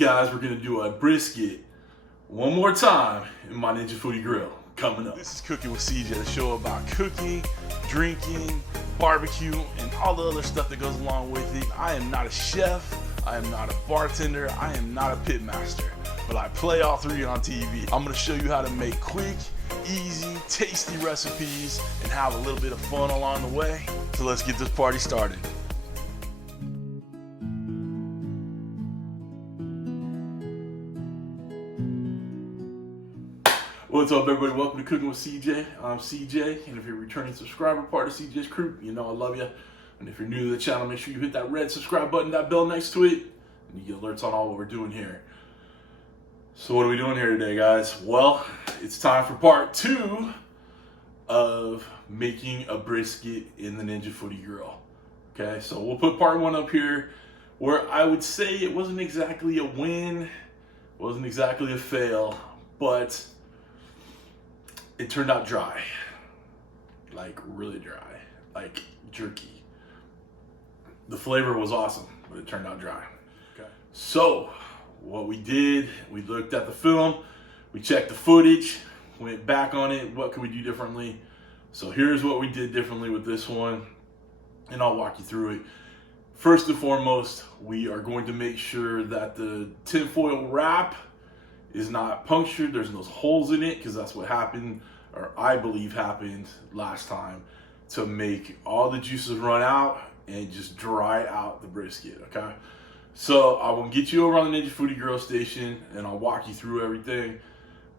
Guys, we're gonna do a brisket one more time in my Ninja Foodi Grill coming up. This is Cooking with CJ, the show about cooking, drinking, barbecue, and all the other stuff that goes along with it. I am not a chef, I am not a bartender, I am not a pit master, but I play all three on TV. I'm gonna show you how to make quick, easy, tasty recipes and have a little bit of fun along the way. So let's get this party started. What's up, everybody? Welcome to Cooking with CJ. I'm CJ, and if you're a returning subscriber, part of CJ's crew, you know I love you. And if you're new to the channel, make sure you hit that red subscribe button, that bell next to it, and you get alerts on all what we're doing here. So what are we doing here today, guys? Well, it's time for part 2 of making a brisket in the Ninja Foodi Grill. Okay, so we'll put part 1 up here, where I would say it wasn't exactly a win, wasn't exactly a fail, but it turned out dry, like really dry, like jerky. The flavor was awesome, but it turned out dry. Okay. So what we did, we looked at the film, we checked the footage, went back on it, what could we do differently? So here's what we did differently with this one, and I'll walk you through it. First and foremost, we are going to make sure that the tinfoil wrap is not punctured. There's no holes in it, because that's what happened, or I believe happened last time, to make all the juices run out and just dry out the brisket. Okay, so I will get you over on the Ninja Foodi Grill station and I'll walk you through everything,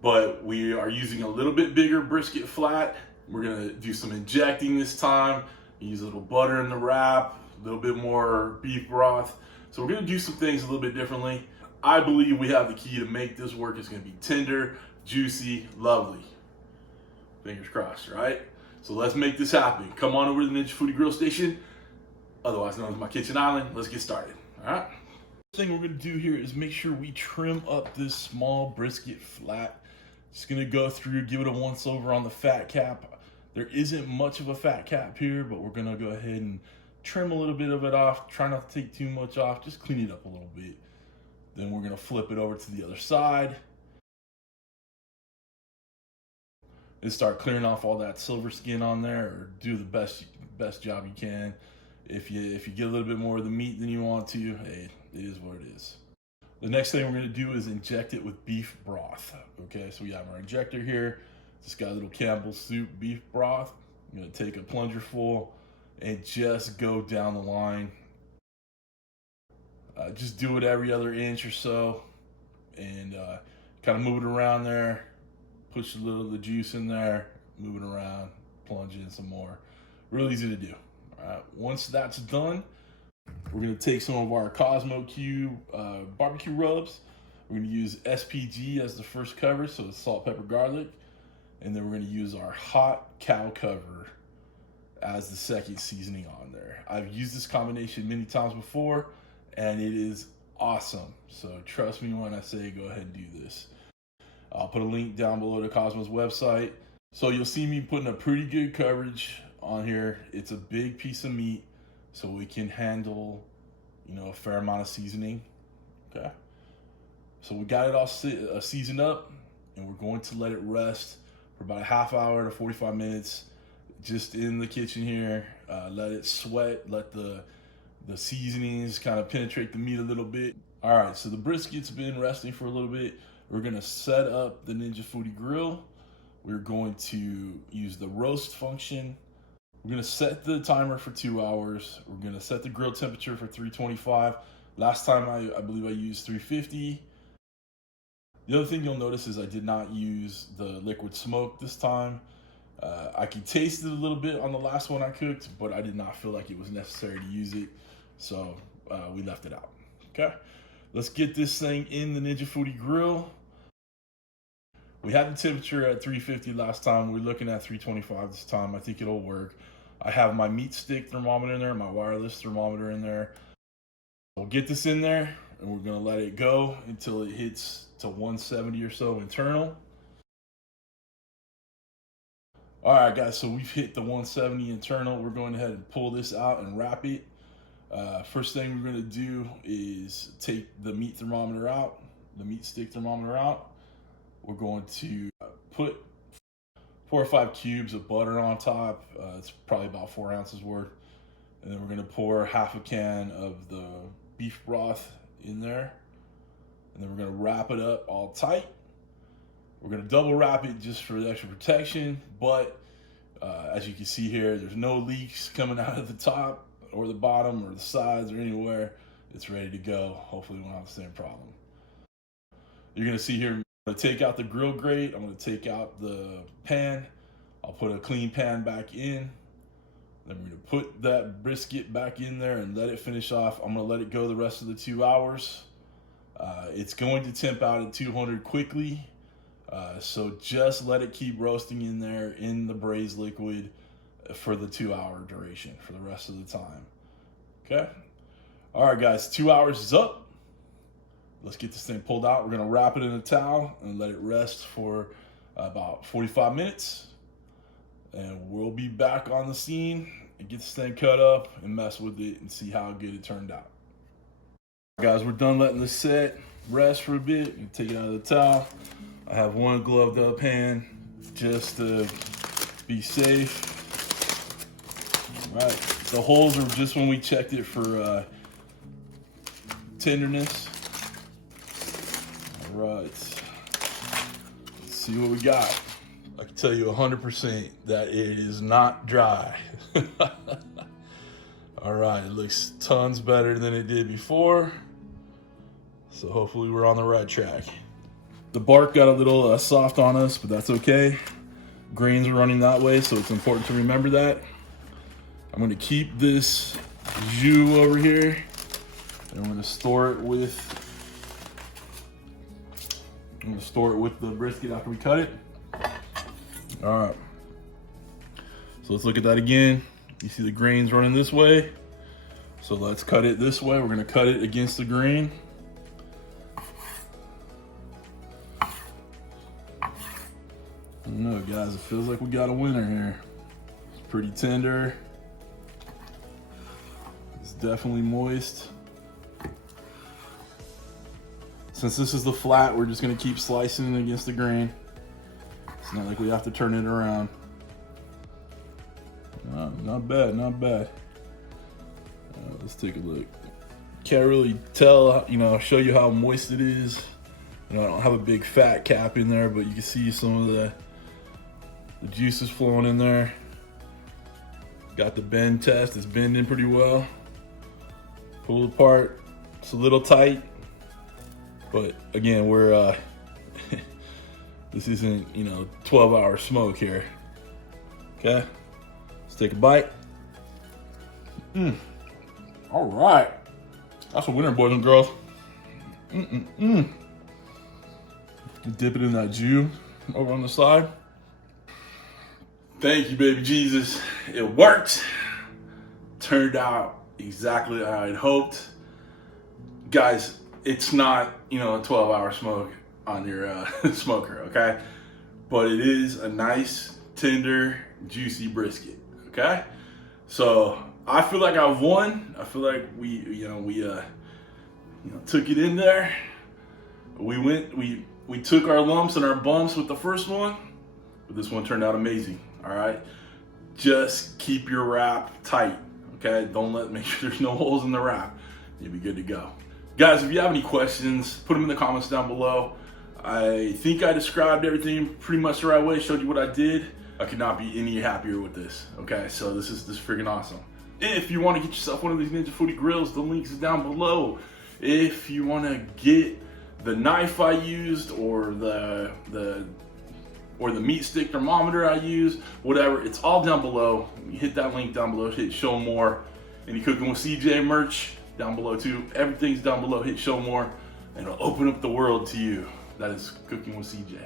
but we are using a little bit bigger brisket flat. We're gonna do some injecting this time, use a little butter in the wrap, a little bit more beef broth. So we're gonna do some things a little bit differently. I believe we have the key to make this work. It's gonna be tender, juicy, lovely. Fingers crossed, right? So let's make this happen. Come on over to the Ninja Foodi Grill station, otherwise known as my kitchen island. Let's get started, all right? First thing we're gonna do here is make sure we trim up this small brisket flat. Just gonna go through, give it a once over on the fat cap. There isn't much of a fat cap here, but we're gonna go ahead and trim a little bit of it off. Try not to take too much off, just clean it up a little bit. Then we're gonna flip it over to the other side and start clearing off all that silver skin on there, or do the best job you can. If you get a little bit more of the meat than you want to, hey, it is what it is. The next thing we're gonna do is inject it with beef broth. Okay, so we have our injector here. Just got a little Campbell's soup beef broth. I'm gonna take a plunger full and just go down the line. Just do it every other inch or so, and kind of move it around there. Push a little of the juice in there, move it around, plunge in some more. Real easy to do. All right. Once that's done, we're gonna take some of our Kosmos Q barbecue rubs. We're gonna use SPG as the first cover, so it's salt, pepper, garlic, and then we're gonna use our hot cow cover as the second seasoning on there. I've used this combination many times before, and it is awesome. So trust me when I say go ahead and do this. I'll put a link down below the Cosmos website. So you'll see me putting a pretty good coverage on here. It's a big piece of meat, so we can handle, you know, a fair amount of seasoning. Okay. So we got it all seasoned up, and we're going to let it rest for about a half hour to 45 minutes, just in the kitchen here. Let it sweat, let the seasonings kind of penetrate the meat a little bit. All right, so the brisket's been resting for a little bit. We're gonna set up the Ninja Foodi Grill. We're going to use the roast function. We're gonna set the timer for 2 hours. We're gonna set the grill temperature for 325. Last time I believe I used 350. The other thing you'll notice is I did not use the liquid smoke this time. I could taste it a little bit on the last one I cooked, but I did not feel like it was necessary to use it, so we left it out. Okay, let's get this thing in the Ninja Foodi Grill. We had the temperature at 350 last time. We're looking at 325 this time. I think it'll work. I have my meat stick thermometer in there, my wireless thermometer in there. We'll get this in there, and we're gonna let it go until it hits to 170 or so internal. All right, guys, so we've hit the 170 internal. We're going ahead and pull this out and wrap it. First thing we're gonna do is take the meat thermometer out, the meat stick thermometer out. We're going to put 4 or 5 cubes of butter on top. It's probably about 4 ounces worth. And then we're gonna pour half a can of the beef broth in there. And then we're gonna wrap it up all tight. We're gonna double wrap it just for the extra protection, but as you can see here, there's no leaks coming out of the top or the bottom or the sides or anywhere. It's ready to go. Hopefully we won't have the same problem. You're gonna see here, I'm gonna take out the grill grate. I'm gonna take out the pan. I'll put a clean pan back in. Then we're gonna put that brisket back in there and let it finish off. I'm gonna let it go the rest of the 2 hours. It's going to temp out at 200 quickly. So just let it keep roasting in there in the braised liquid for the 2-hour duration for the rest of the time. Okay. All right, guys, 2 hours is up. Let's get this thing pulled out. We're gonna wrap it in a towel and let it rest for about 45 minutes. And we'll be back on the scene and get this thing cut up and mess with it and see how good it turned out. Guys, we're done letting this set rest for a bit and take it out of the towel. I have one gloved up hand just to be safe. All right, the holes are just when we checked it for tenderness. All right, let's see what we got. I can tell you 100% that it is not dry. All right, it looks tons better than it did before. So hopefully we're on the right track. The bark got a little soft on us, but that's okay. Grains are running that way, so it's important to remember that. I'm gonna keep this jus over here, and I'm gonna store it with the brisket after we cut it. All right, so let's look at that again. You see the grains running this way, so let's cut it this way. We're gonna cut it against the grain. I don't know, guys, it feels like we got a winner here. It's pretty tender. It's definitely moist. Since this is the flat, we're just gonna keep slicing it against the grain. It's not like we have to turn it around. Not bad, not bad. Let's take a look. Can't really tell, show you how moist it is. I don't have a big fat cap in there, but you can see some of the juices flowing in there. Got the bend test, it's bending pretty well. Pull it apart, it's a little tight, but again, we're this isn't 12-hour smoke here. Okay, let's take a bite. All right, that's a winner, boys and girls. Dip it in that jus over on the side. Thank you, baby Jesus. It worked. Turned out exactly how I'd hoped. Guys, it's not, a 12-hour smoke on your smoker, okay? But it is a nice, tender, juicy brisket, okay? So I feel like I've won. I feel like we took it in there. We took our lumps and our bumps with the first one, but this one turned out amazing. All right, just keep your wrap tight, okay? Make sure there's no holes in the wrap. You'll be good to go. Guys, if you have any questions, put them in the comments down below. I think I described everything pretty much the right way, showed you what I did. I could not be any happier with this, okay? So this is freaking awesome. If you want to get yourself one of these Ninja Foodi Grills, the link is down below. If you want to get the knife I used or the meat stick thermometer I use, whatever, it's all down below. You hit that link down below, hit show more. Any Cooking with CJ merch down below too. Everything's down below, hit show more, and it'll open up the world to you. That is Cooking with CJ.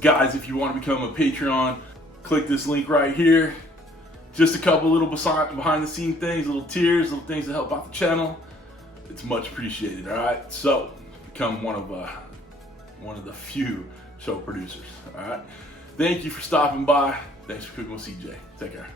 Guys, if you want to become a Patreon, click this link right here. Just a couple little behind the scene things, little tiers, little things to help out the channel. It's much appreciated, all right? So become one of the few show producers, all right? Thank you for stopping by. Thanks for Cooking with CJ. Take care.